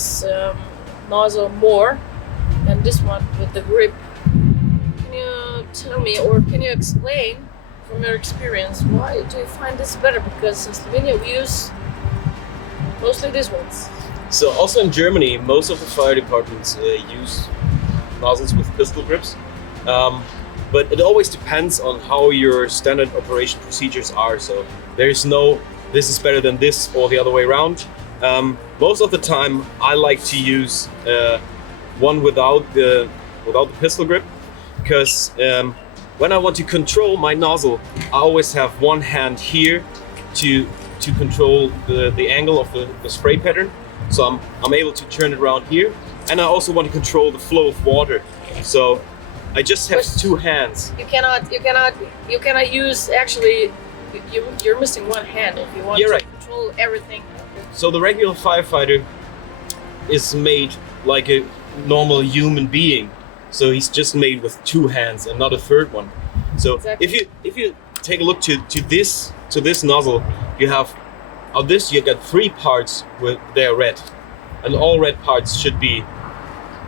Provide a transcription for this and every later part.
this nozzle more than this one with the grip. Can you tell me, or can you explain from your experience, why do you find this better? Because in Slovenia we use mostly these ones. So also in Germany, most of the fire departments use nozzles with pistol grips. But it always depends on how your standard operation procedures are. So there's no, this is better than this or the other way around. Most of the time I like to use one without the pistol grip, because when I want to control my nozzle, I always have one hand here to control the angle of the spray pattern. So I'm able to turn it around here, and I also want to control the flow of water. So I just have two hands. You cannot use, actually, you're missing one hand if you want to control everything. So the regular firefighter is made like a normal human being. So he's just made with two hands and not a third one. So exactly. if you take a look to this nozzle, you have on this you got three parts with they're red, and all red parts should be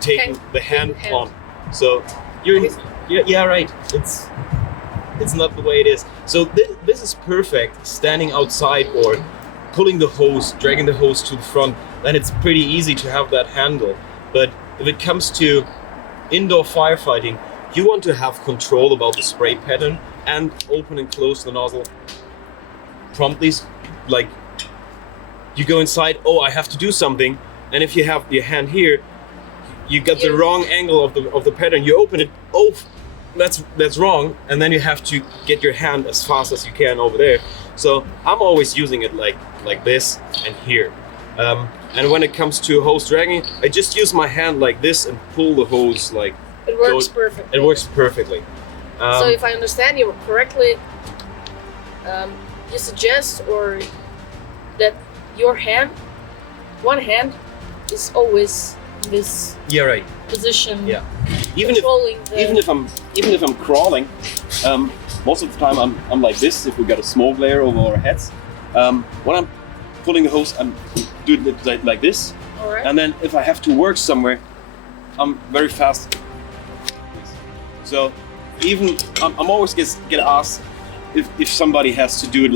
taking the hand on. So yeah, right. It's not the way it is. So this is perfect standing outside or pulling the hose, dragging the hose to the front. Then it's pretty easy to have that handle. But if it comes to indoor firefighting, you want to have control about the spray pattern and open and close the nozzle promptly. Like you go inside, oh, I have to do something, and if you have your hand here, you got the wrong angle of the pattern. You open it, oh, that's wrong, and then you have to get your hand as fast as you can over there. So I'm always using it like this and here. And when it comes to hose dragging, I just use my hand like this and pull the hose like. It works perfectly. It works perfectly. So if I understand you correctly, you suggest or that your hand, one hand, is always in this position. Yeah. Even if I'm crawling, most of the time I'm like this. If we got a smoke layer over our heads, when I'm pulling the hose, I'm doing it like this. All right. And then if I have to work somewhere, I'm very fast. So even I'm always get asked if somebody has to do it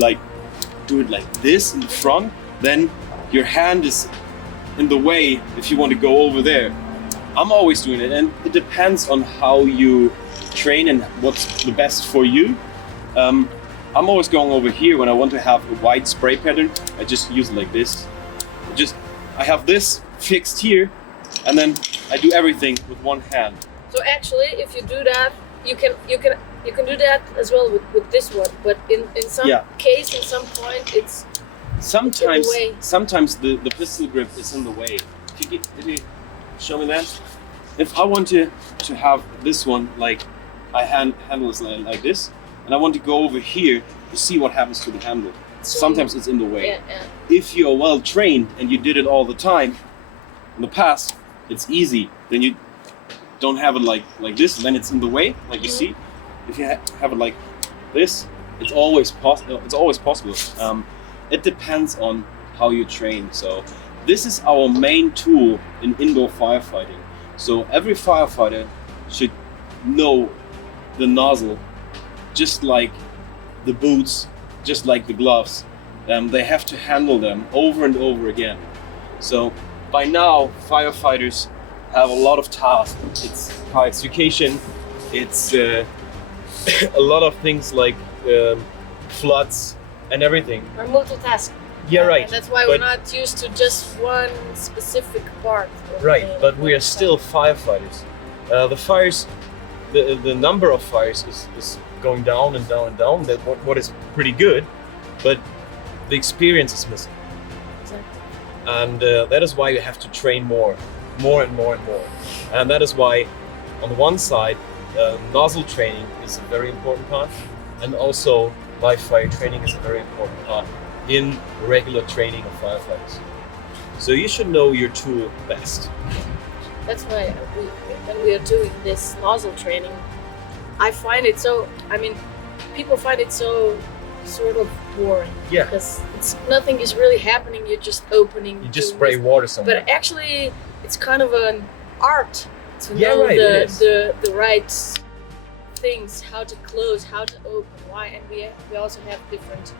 like this in the front, then your hand is in the way if you want to go over there. I'm always doing it, and it depends on how you train and what's the best for you. I'm always going over here when I want to have a wide spray pattern. I just use it like this. I have this fixed here, and then I do everything with one hand. So actually, if you do that, you can do that as well with this one. But in some case, in some point, it's sometimes in the way. Sometimes the pistol grip is in the way. If you show me that. If I want to have this one like I handle it like this, and I want to go over here to see what happens to the handle. Sometimes it's in the way. Yeah. If you're well trained and you did it all the time in the past, it's easy. Then you don't have it like this, then it's in the way, like you see. If you have it like this, it's always possible. It depends on how you train. So this is our main tool in indoor firefighting. So every firefighter should know the nozzle, just like the boots, just like the gloves. They have to handle them over and over again. So by now, firefighters have a lot of tasks. It's fire education, it's a lot of things like floods and everything. We're multitasking. Yeah, right. And that's why we're not used to just one specific part. Right, but we are still firefighters. The fires, the number of fires is going down and down and down. That what is pretty good, but the experience is missing. Exactly. And that is why you have to train more and more. And that is why, on the one side, nozzle training is a very important part, and also live fire training is a very important part in regular training of firefighters. So you should know your tool best. That's why when we are doing this nozzle training, I find it so, people find it so sort of boring. Yeah. Because nothing is really happening. You're just opening. You just spray water somewhere. But actually, it's kind of an art to Yeah, know right, it is. the right things, how to close, how to open, why, and we also have different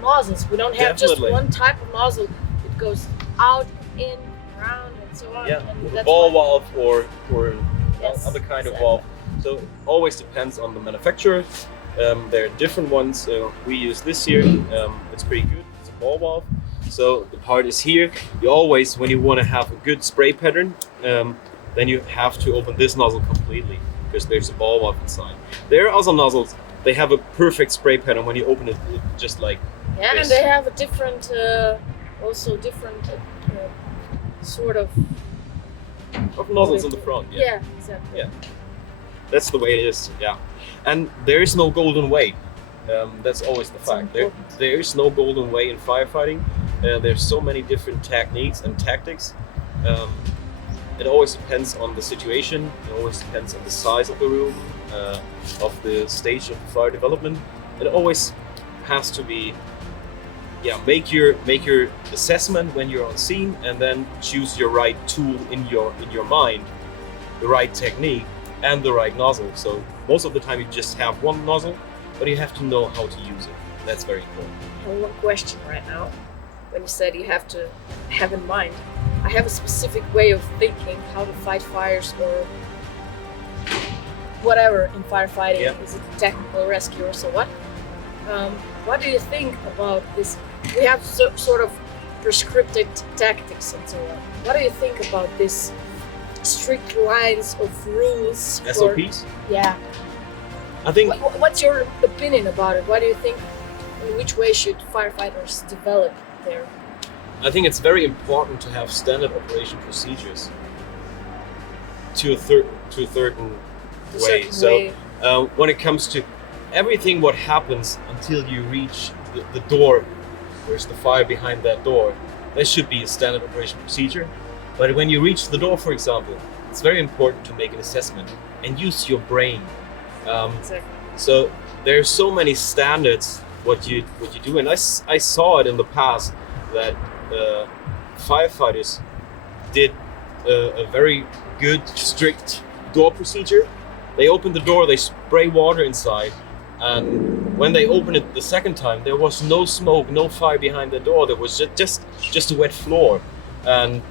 nozzles. We don't have Definitely. just one type of nozzle. It goes out, in, around, and so on. Yeah, And with a that's ball why- valve or Yes, other kind of exactly. valve. So it always depends on the manufacturer. There are different ones. We use this here. It's pretty good. It's a ball valve. So the part is here. You always, when you want to have a good spray pattern, then you have to open this nozzle completely because there's a ball valve inside. There are other nozzles. They have a perfect spray pattern when you open it, just like Yeah, this. and they have a different, also different sort of. nozzles in the front. Yeah, exactly. Yeah. That's the way it is, yeah. And there is no golden way. That's always the fact. There is no golden way in firefighting. There's so many different techniques and tactics. It always depends on the situation. It always depends on the size of the room, of the stage of fire development. It always has to be, make your assessment when you're on scene, and then choose your right tool in your mind, the right technique, and the right nozzle. So most of the time you just have one nozzle, but you have to know how to use it. That's very important. I have one question right now. When you said you have to have in mind, I have a specific way of thinking how to fight fires or whatever in firefighting. Yeah. Is it technical rescue or so what? What do you think about this? We have sort of prescripted tactics and so on. What do you think about this strict lines of rules? SOPs? Yeah. I think What's your opinion about it? What do you think? In which way should firefighters develop their? I think it's very important to have standard operation procedures to a certain way. So when it comes to everything what happens until you reach the door, there's the fire behind that door, there should be a standard operation procedure. But when you reach the door, for example, it's very important to make an assessment and use your brain. Exactly. So there's so many standards what you do, and I saw it in the past that firefighters did a very good strict door procedure. They open the door, they spray water inside, and when they open it the second time, there was no smoke, no fire behind the door. There was just a wet floor. And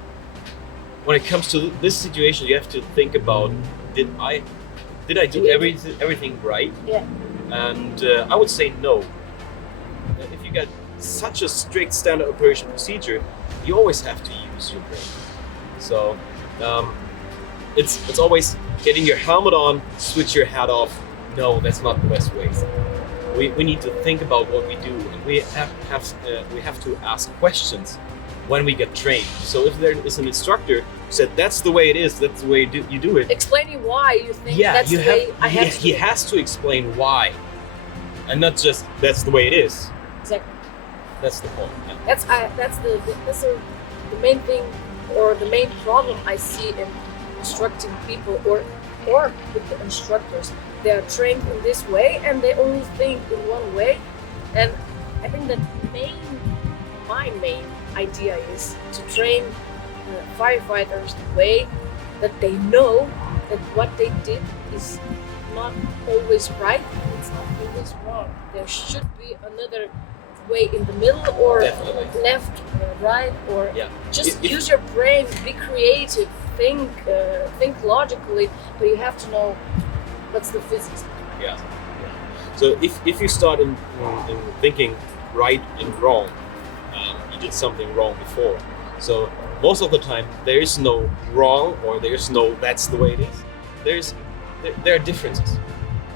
when it comes to this situation, you have to think about, did I do everything right? Yeah. And I would say no. If you got such a strict standard operation procedure, you always have to use your brain. So it's always getting your helmet on, switch your hat off. No, that's not the best way. We need to think about what we do, and we have to ask questions when we get trained. So if there is an instructor who said that's the way it is, that's the way you do it. Explaining why you think that's the way I have to. He has to explain why, and not just that's the way it is. Exactly. That's the point. Yeah. That's the main thing, or the main problem I see in instructing people, or with the instructors. They are trained in this way, and they only think in one way. And I think that my main idea is to train firefighters the way that they know that what they did is not always right, it's not always wrong. There should be another way in the middle, or Definitely. left or right, or just If- use your brain, be creative, think logically, but you have to know what's the physics. Yeah. So if you start in thinking right and wrong, you did something wrong before. So most of the time there is no wrong, or there's no that's the way it is. There are differences.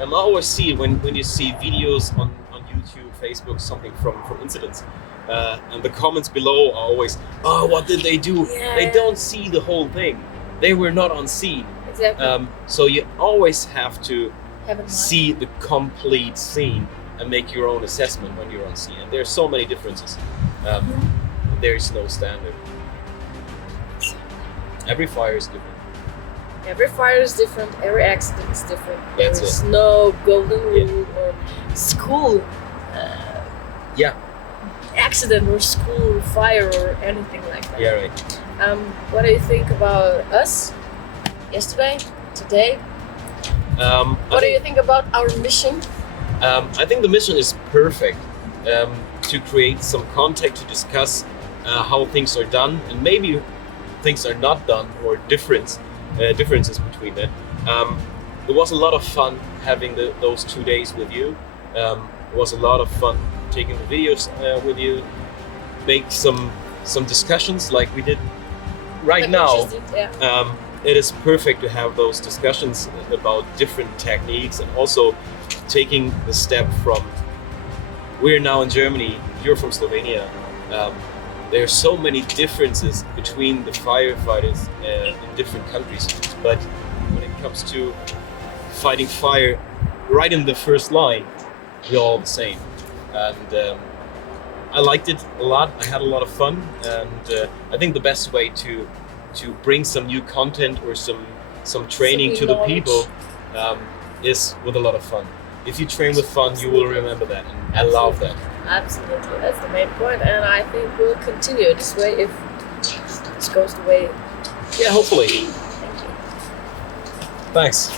And I always see when you see videos on YouTube, Facebook, something from incidents, and the comments below are always, oh, what did they do? Yeah. They don't see the whole thing. They were not on scene. Exactly. So you always have to Have in mind. see the complete scene and make your own assessment when you're on scene. And there's so many differences. There is no standard. Every fire is different. Every fire is different, every accident is different. That's There's it. no golden rule or school Yeah. accident or school fire or anything like that. Yeah, right. What do you think about us yesterday, today? What do you think about our mission? I think the mission is perfect to create some context to discuss how things are done and maybe things are not done or differences between them. It was a lot of fun having those 2 days with you. It was a lot of fun taking the videos with you, make some discussions like we did right now. It is perfect to have those discussions about different techniques and also taking the step from we're now in Germany, you're from Slovenia. There are so many differences between the firefighters in different countries, but when it comes to fighting fire right in the first line, we're all the same. And I liked it a lot. I had a lot of fun, and I think the best way to bring some new content or some training to the people is with a lot of fun. If you train with fun, you will remember that, and I love that. Absolutely, that's the main point, and I think we'll continue this way if this goes the way. Yeah, hopefully. Thank you. Thanks.